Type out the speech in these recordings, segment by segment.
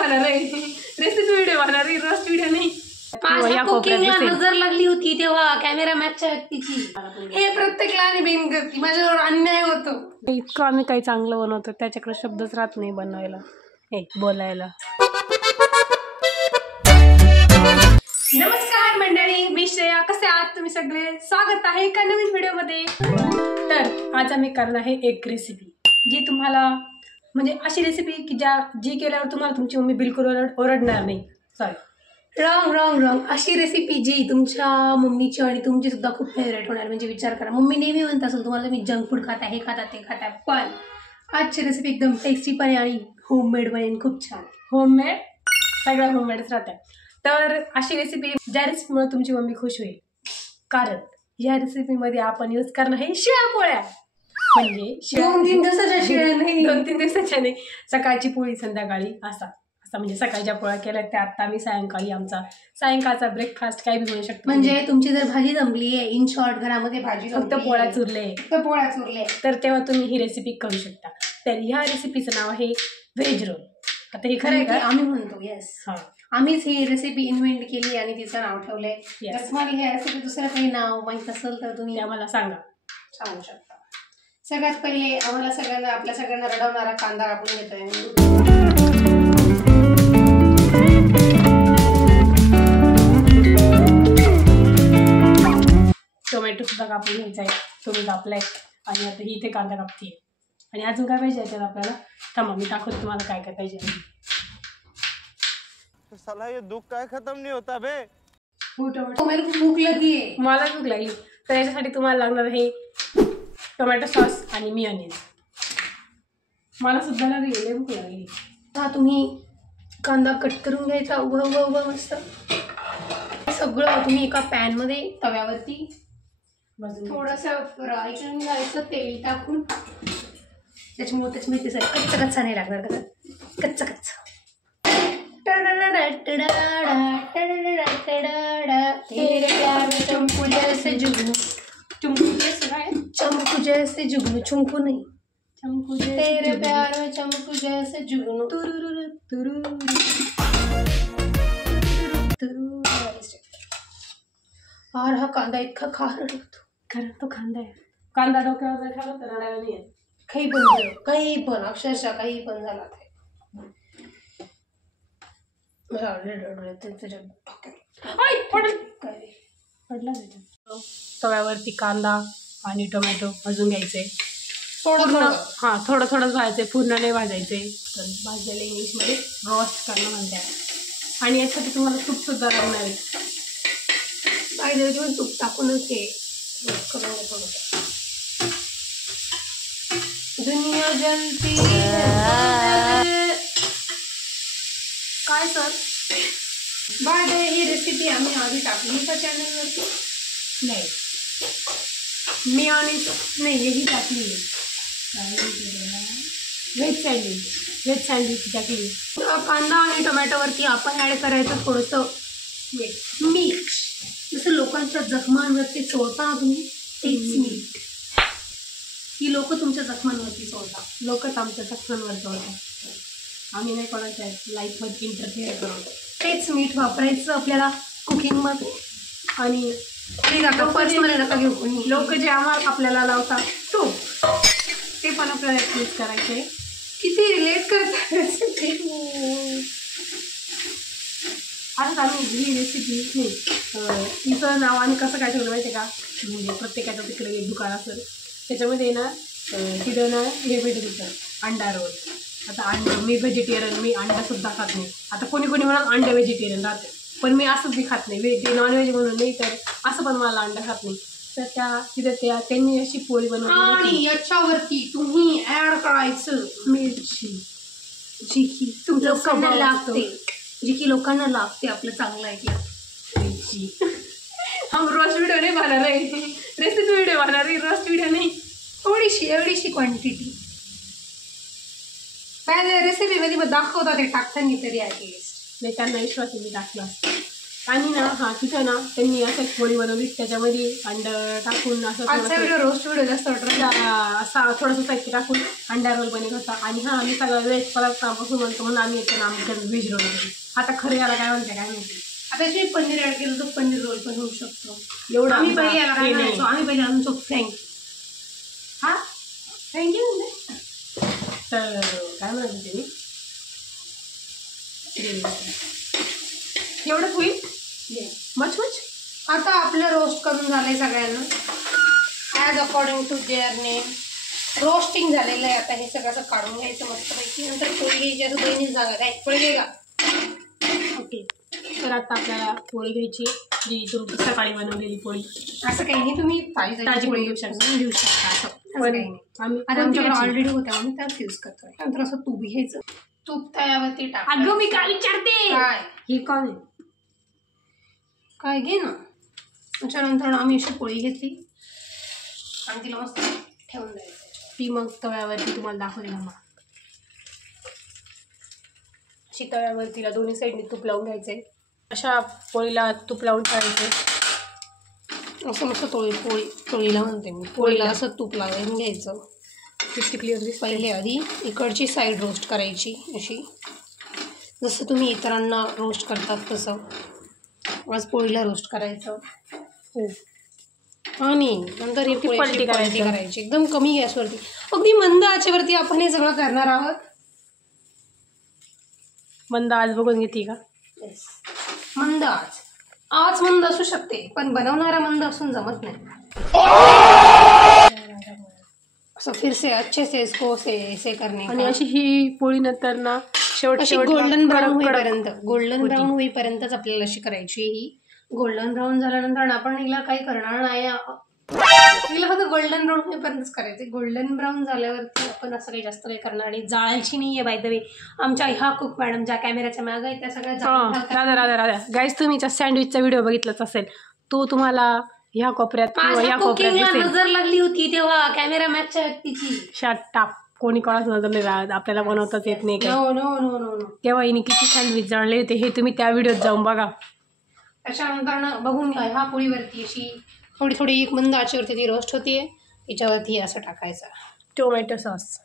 बनणार आहे, recipe video बनणार आहे, रोस्ट व्हिडिओ नाही। माझ्या कुकिंगला नजर लागली होती तेव्हा कॅमेरा मॅगच्या व्यक्तीची। हे प्रत्येक लहान बहीण करते, माझ्यावर अन्याय होतो। इतकं आम्ही काही चांगलं बनवतो त्याच्याकडे शब्दच राहत नाही बनवायला, बोलायला। नमस्कार मंडळी, मी श्रेया, कसे आहात तुम्ही सगळे? स्वागत आहे एका नवीन व्हिडिओ मध्ये। तर आज आम्ही करणार आहे एक रेसिपी जी तुम्हाला म्हणजे अशी रेसिपी की जी केल्यावर तुम्हाला तुमची मम्मी बिलकुल ओरडणार नाही। सॉरी, रॉंग रॉंग रॉंग अशी रेसिपी जी तुमच्या मम्मीची आणि तुमची सुद्धा खूप फेवरेट होणार। म्हणजे विचार करा, मम्मी नेहमी म्हणत असेल तुम्हाला तुम्ही जंक फूड खाता, हे खाता ते खाता, पण आजची रेसिपी एकदम टेस्टी पण आहे आणि होममेड पण खूप छान। होममेड, सगळं होममेडच राहतं। तर अशी रेसिपी ज्या रेसिपीमुळे तुमची मम्मी खुश होईल, कारण या रेसिपीमध्ये आपण यूज करणार आहे शिळ्या पोळ्या। म्हणजे 2-3 दिवसाच्या शिळ्या नाही, 2-3 दिवसाच्या नाही, सकाळची पोळी संध्याकाळी असा म्हणजे सकाळच्या पोळ्या केल्या त्या आता मी सायंकाळी आमचा सायंकाळचा ब्रेकफास्ट काय बी म्हणू शकतो। म्हणजे तुमची जर भाजी जमली आहे, इन शॉर्ट घरामध्ये भाजी फक्त पोळ्या चुरले तर तेव्हा तुम्ही ही रेसिपी करू शकता। तर ह्या रेसिपीचं नाव आहे व्हेज रोल। आता हे खरं आहे का? आम्ही म्हणतो येस, आम्हीच ही रेसिपी इन्व्हेंट केली आणि तिचं नाव ठेवलंय। जर तुम्हाला ही रेसिपी दुसरं काही नाव माहीत असेल तर तुम्ही आम्हाला सांगू शकता। सगळ्यात पहिले आम्हाला आपल्या सगळ्यांना रडवणारा कांदा कापून घेतोय। टोमॅटो सुद्धा कापून घ्यायचा आहे, तुम्ही कापलाय आणि आता ही इथे कांदा कापतीये। आणि अजून काय पाहिजे याच्यात आपल्याला? थांबा मी दाखवतो तुम्हाला काय काय पाहिजे। साला ये दुख काय खत्म नहीं होता बे। मेरे को भूक लगी है, मला भूक लागली। तर याच्यासाठी तुम्हाला लागणार आहे टोमॅटो सॉस आणि मेयोनीज। मला सुद्धा लई भूक लागली। आता तुम्ही कांदा कट करून घ्यायचा उभा मस्त। सगळं तुम्ही एका पॅन मध्ये तव्यावरती थोडंसं फ्राय करून घ्यायचं, तेल टाकून। त्याच्यामुळे त्याच्यामध्ये कच्चा नाही लागणार का? कच्चा चमकू जैसे जुगनू, चमकू जैसे जुगनू, चमकू नहीं, चमकू तेरे प्यार में चमकू जैसे जुगनू। और हा कांदा इतका खारट होतो, कारण तो कांदा आहे। कांदा डोक्यावर जर ठेवला तर रडायला नाही येत। काही पण अक्षरशः काही पण झाला तव्यावरती कांदा आणि टोमॅटो भाजून घ्यायचे थोडं भाजायचे, पूर्ण नाही भाजायचे। तर भाजलेले इंग्लिशमध्ये रोस्ट करणं म्हणतात। आणि यासाठी तुम्हाला तूप सुद्धा लागणार आहे। तूप टाकूनच हे दुनिया जलती काय sir by the way, he recipe आम्ही आधी टाकली का चॅनलवरती? नाही, मेयोनीज नाही, यही टाकली आहे। व्हेज सँडविच टाकली। कांदा आणि टोमॅटोवरती आपण ॲड करायचं थोडंसं मीठ, जसं लोकांच्या जखमांवरती चोळता ना तुम्ही, तेच मीठ। ही लोक तुमच्या जखमांवरती चोळतात, लोकच आमच्या जखमांवर चोळतात। आम्ही नाही कोणाच्या लाईफमध्ये इंटरफेअर करतो। तेच मीठ वापरायचं आपल्याला कुकिंगमध्ये। आणि पर्सनली नका घेऊ कोणी, लोक जे आपल्याला लावतात तूप, ते पण आपल्याला यूज करायचे। किती रिलेट करतात रेसिपी। आता आम्ही ही रेसिपी तिचं नाव आणि कसं काय ठेवलं माहिती आहे का? म्हणजे प्रत्येकाचं तिकडे एक दुकान असेल, त्याच्यामध्ये ना तिथं ना हे भेटत होतं अंडा रोल। आता मी व्हेजिटेरियन, मी अंडा सुद्धा खात नाही। आता कोणी म्हणून अंडा व्हेजिटेरियन राहते, पण मी असंच बी खात नाही, ते नॉनव्हेज म्हणून नाही, तर असं पण मला अंडा खात नाही। तर तिथं त्यांनी अशी पोळी बनवली आणि याच्यावरती तुम्ही ऍड करायचं मिरची, जी की लोकांना लागते, लोकांना लागते, आपलं चांगलं ऐकलं मिरची। हम रोस्ट व्हिडिओ नाही बनणार आहे, रेसिपी व्हिडिओ बनणार आहे, रोस्ट व्हिडिओ नाही। एवढीशी क्वांटिटी काय रेसिपीमध्ये दाखवता ते टाकताना तरी ॲटलिस्ट नाही, त्यांना विश्वास मी टाकला। आणि ना हा तिथं ना त्यांनी असं एक पोळी बनवली त्याच्यामध्ये अंडं टाकून असं रोस्ट व्हिडिओ जास्त असा थोडंसं साहित्य टाकून अंडा रोल बनवत होता. आणि हा आम्ही सगळं व्हेज पदार्थापासून म्हणतो म्हणून आम्ही येतो ना आम्ही व्हेज रोल केली. आता खरं याला काय म्हणते काय माहिती. आता जे पनीर ऍड केलं तर पनीर रोल पण होऊ शकतो. एवढं आम्ही पहिले याला काय म्हणायचो, आम्ही पहिले आणतो फ्रँकी. हा फ्रँकी म्हणजे तर काय म्हणायचं ते एवढंच होईल मच. आता आपलं रोस्ट करून झालंय सगळ्यांना as according to their name. Roasting झालेलं आहे. आता हे सगळं असं काढून घ्यायचं मस्तपैकी. नंतर पोळी घ्यायची. असं दोन्हीच जागा काय पोळी घे का. ओके तर आता आपल्याला पोळी घ्यायची जी तुमची सकाळी बनवलेली पोळी. असं काही नाही, तुम्ही ताजी पोळी घेऊ शकता असं काही नाही. आता आमच्याकडे ऑलरेडी होत्या आम्ही त्याच यूज करतोय. नंतर असं तूप घ्यायचं. तूप तव्यावरती टाक. अगं मी काय विचारते काय हे काय काय घे ना. त्याच्यानंतर आम्ही अशी पोळी घेतली आणि तिला मस्त ठेवून द्यायचं. ती मग तव्यावरती तुम्हाला दाखवते ना. मग अशी तव्यावर तिला दोन्ही साईडने तूप लावून घ्यायचंय. अशा पोळीला तूप लावून ठेवायचं. असं मस्त पोळीला म्हणते मी. पोळीला असं तूप लावून घ्यायचं. किती क्लिअर पहिले आधी इकडची साईड रोस्ट करायची अशी, जसं तुम्ही इतरांना रोस्ट करतात तसं आज पोळीला रोस्ट करायचं. हो आणि नंतर ही पलटी करायची एकदम कमी गॅसवरती. अगदी मंद आचेवरती आपण हे सगळं करणार आहोत. मंद आज बघून घेते का. मंद आज मंद असू शकते पण बनवणारा मंद असून जमत नाही. असं फिर से अच्छे से इसको से करणे. आणि अशी ही पोळी नंतर ना अशी गोल्डन ब्राऊन होईपर्यंतच आपल्याला अशी करायची. ही गोल्डन ब्राऊन झाल्यानंतर आपण हिला काही करणार नाही. हिला फक्त गोल्डन ब्राऊन होईपर्यंतच करायचे. गोल्डन ब्राऊन झाल्यावरती आपण असं काही जास्त काही करणार आणि जाळायची नाहीये. बाय द वे आमच्या ह्या कुक मॅडम ज्या कॅमेऱ्याच्या मागे आहेत त्या सगळ्या राधा गाईज तुम्ही सँडविचचा व्हिडिओ बघितलाच असेल. तो तुम्हाला ह्या कोपऱ्यात किंवा या कोपऱ्यात नजर लागली होती तेव्हा कॅमेरा मॅचच्या व्यक्तीची. टाप कोणी कोणाच नजर नाही राहत. आपल्याला बनवताच येत नाही का. नो तेव्हा हिने किती सँडविच जाळले होते हे तुम्ही त्या व्हिडिओत जाऊन बघा. त्याच्यानंतर बघून घ्या ह्या पोळीवरती अशी थोडी एक मंद आचेवरती ती रोस्ट होतीये. त्याच्यावरती असं टाकायचं टोमॅटो सॉस.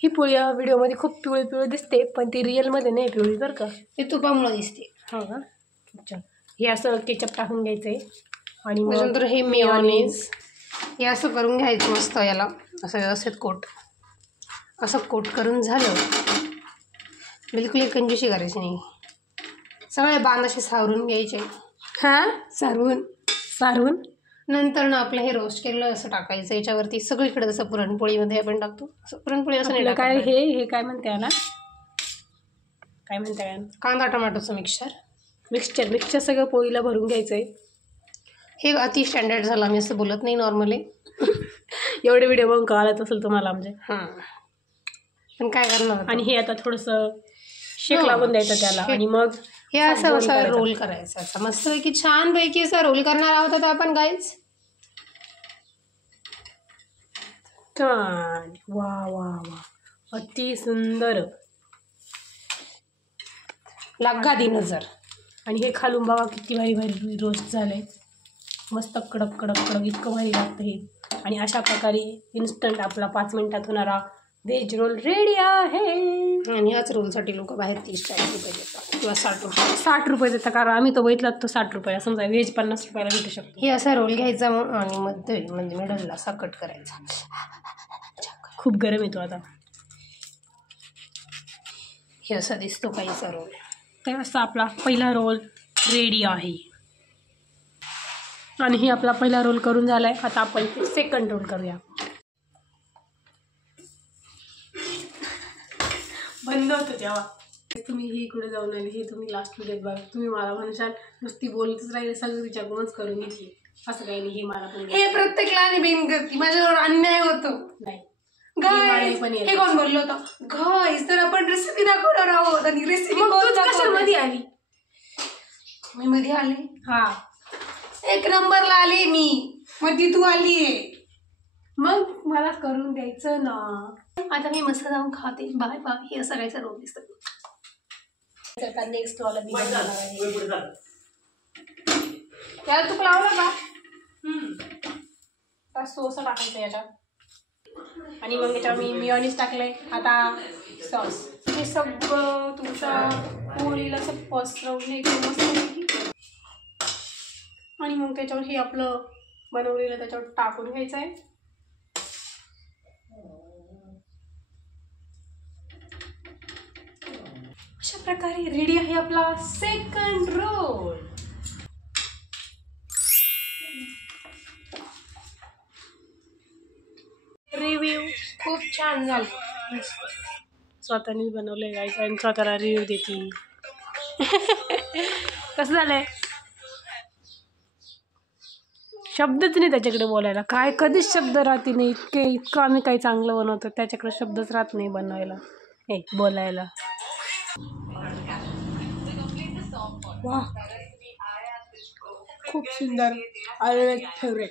ही पोळी या व्हिडिओमध्ये खूप पिवळी दिसते पण ती रिअलमध्ये नाही पिवळी बरं का. ते तुपामुळे दिसते. हो का. अच्छा हे असं केचप टाकून घ्यायचंय आणि नंतर हे मेयोनीज हे असं करून घ्यायचं मस्त. याला असं व्यवस्थित असं कोट करून झालं. बिलकुल एक कंजूशी करायची नाही. सगळे बांध असे सावरून घ्यायचे. सारवून नंतर ना आपलं हे रोस्ट केलेलं असं टाकायचं याच्यावरती सगळीकडे. जसं पुरणपोळीमध्ये आपण टाकतो असं पुरणपोळी असं नाही काय. हे काय म्हणते याला काय म्हणते. कांदा टोमॅटोचं मिक्सचर सगळं पोळीला भरून घ्यायचंय. हे अति स्टँडर्ड झालं. आम्ही असं बोलत नाही नॉर्मली. एवढे व्हिडिओ बघून कळत असेल तुम्हाला म्हणजे. पण काय करणार. आणि हे आता थोडंसं शेक लागून द्यायचं त्याला. आणि मग हे असं रोल करायचं. असं मस्तपैकी छानपैकी असं रोल करणार आहोत आता आपण गाईज. छान वा वा वा अति सुंदर. लागा दी नजर. आणि हे खालून बघा किती भारी रोस्ट झालंय. मस्त कडक इतकं भारी लागतं हे. आणि अशा प्रकारे इन्स्टंट आपला 5 मिनिटात होणारा व्हेज रोल रेडी आहे. आणि ह्याच रोलसाठी लोक बाहेर 30-40 रुपये देतात किंवा 60 रुपये देतात. कारण आम्ही तो बघितला तो 60 रुपये. समजा व्हेज 50 रुपयाला भेटू शकतो. हे असा रोल घ्यायचा आणि मध्ये मिडलला असा कट करायचा. खूप गरम येतो आता. हे असा दिसतो काहीचा रोल. तर असा आपला पहिला रोल रेडी आहे. आणि हे आपला पहिला रोल करून झाला आहे. आता आपण सेकंड रोल करूया. बंद होतं तेव्हा. तुम्ही ही इकडे जाऊन आली हे तुम्ही लास्ट व्हिडिओत बघा. तुम्ही मला म्हणशाल नुसती बोलतच राहिले सगळं विचारूनच करून घेतली. असं काही नाही. हे मला पण हे प्रत्येक लहान बहीण करते. माझ्यावर अन्याय होतो. नाही हे कोण बोललो होतं गाईस तर आपण रेसिपी दाखवणार आहोत. आणि रेसिपी मध्ये आली. मी मध्ये आले. हा 1 नंबरला आले मी. मध्ये तू आलीये. मग मला करून द्यायचं ना. आता मी मस्त जाऊन खाते. बाय हे असं काहीचं रोल दिसतं. आता नेक्स्ट वाला मी बनवणार आहे. त्याला तूप लावलं का? सॉस टाकायचं याच्यात आणि मग याच्यावर मी मिओनीज टाकले. आता सॉस हे सगळं तुमच्या पोळीला असं पसरवले एकदम मस्त. आणि मग त्याच्यावर हे आपलं बनवलेलं त्याच्यावर टाकून घ्यायचं आहे. अशा प्रकारे रेडी आहे आपला सेकंड रोल. रिव्ह्यू खूप छान झाला. स्वतःनेच बनवलंय गाईस आणि स्वतःला रिव्ह्यू देते. कसं झालंय? शब्दच नाही त्याच्याकडे बोलायला. काय कधीच शब्द राहते नाही. इतकं आम्ही काही चांगलं बनवतो त्याच्याकडे शब्दच राहत नाही बनवायला बोलायला. वा खूप सुंदर. Always favourite.